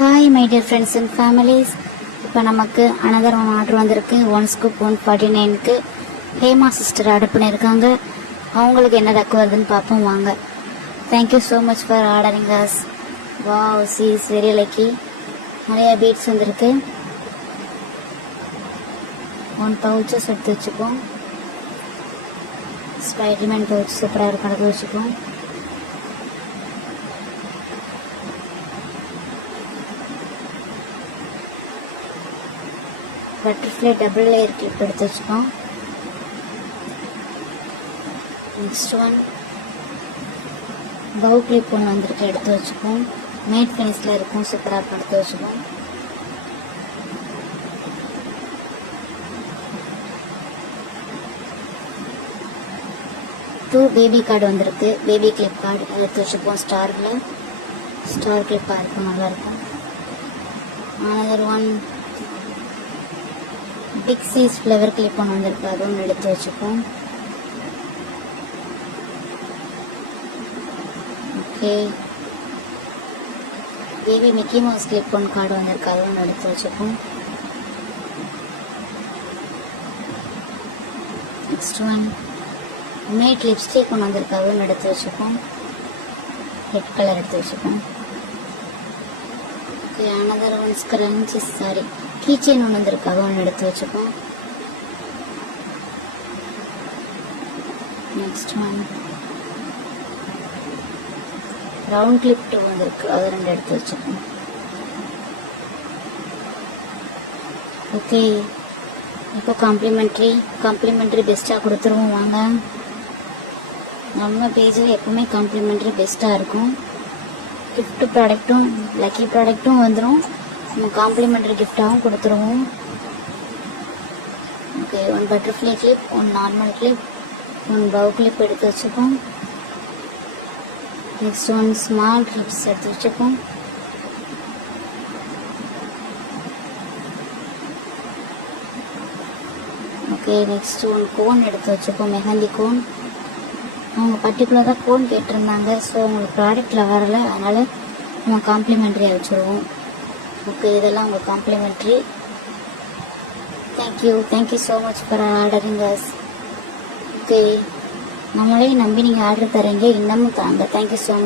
Hi my dear friends and families. இப்போ நமக்கு another one order வந்திருக்கு. 1 scoop 149 க்கு ஹேமா சிஸ்டர் ஆர்டர் பண்ணிருக்காங்க. அவங்களுக்கு என்ன ரக்கு வருதுன்னு பாப்போம் வாங்க. Thank you so much for ordering us. Wow, she is very lucky. நிறைய beads வந்திருக்கு. 1 pouches எடுத்து வச்சுப்போம். Spiderman pouch சூப்பரா இருக்கு, எடுத்து வச்சுப்போம். Butterfly double layer clip எடுத்து வச்சுக்கோம். Next one bow clip ஒன்று வந்திருக்கு, எடுத்து வச்சுக்கோம். மேட் ஃபினிஷ்ல இருக்கும், சூப்பராக எடுத்து வச்சுக்கோம். டூ பேபி கார்டு வந்திருக்கு, பேபி கிளிப் கார்டு எடுத்து வச்சுப்போம். ஸ்டார் கிளிப்பாக இருக்கும், நல்லா இருக்கும். another one big size flower clip ஒன்று வந்திருக்கு, அது ஒன்று எடுத்து வச்சுப்போம். Okay, baby Mickey Mouse clip ஒன்று கார்டு வந்திருக்கு, அது ஒன்று எடுத்து வச்சுப்போம். நெக்ஸ்ட் ஒன் மேட் லிப்ஸ்டிக் ஒன்று வந்திருக்கு, அது ஒன்று எடுத்து வச்சுப்போம். ரெட் கலர் எடுத்து வச்சுப்போம். Okay, another one scrunchies sorry keychain ஒன்று வந்திருக்கு, அது ஒன்று எடுத்து வச்சுப்போம். நெக்ஸ்ட் ஒன் ரவுண்ட் கிளிப் 2 வந்திருக்கு, அது 2 எடுத்து வச்சுப்போம். ஓகே, இப்போ காம்ப்ளிமெண்ட்ரி பெஸ்ட்டாக கொடுத்துருவோம் வாங்க. நம்ம பேஜில் எப்பவுமே காம்ப்ளிமெண்ட்ரி பெஸ்ட்டாக இருக்கும். கிஃப்ட் ப்ராடக்ட்டும் லக்கி ப்ராடக்ட்டும் வந்துடும், நம்ம காம்ப்ளிமெண்ட்ரி கிஃப்டாகவும் கொடுத்துருவோம். Okay, 1 butterfly clip, 1 normal clip, 1 bow clip எடுத்து வச்சுப்போம். நெக்ஸ்ட் 1 ஸ்மால் கிளிப்ஸ் எடுத்து வச்சுப்போம். ஓகே, நெக்ஸ்ட் 1 கோன் எடுத்து வச்சுப்போம், மெஹந்தி கோன். அவங்க பர்டிகுலராக கோன் கேட்டிருந்தாங்க, ஸோ உங்களுக்கு ப்ராடக்டில் வரல, அதனால் நம்ம காம்ப்ளிமெண்ட்ரியாக வச்சுருவோம். ஓகே, இதெல்லாம் உங்கள் complimentary. Thank you so much for ordering us. Okay, நம்மளே நம்பி நீங்கள் ஆர்டர் தரீங்க, இன்னமும் தாங்க. Thank you so much.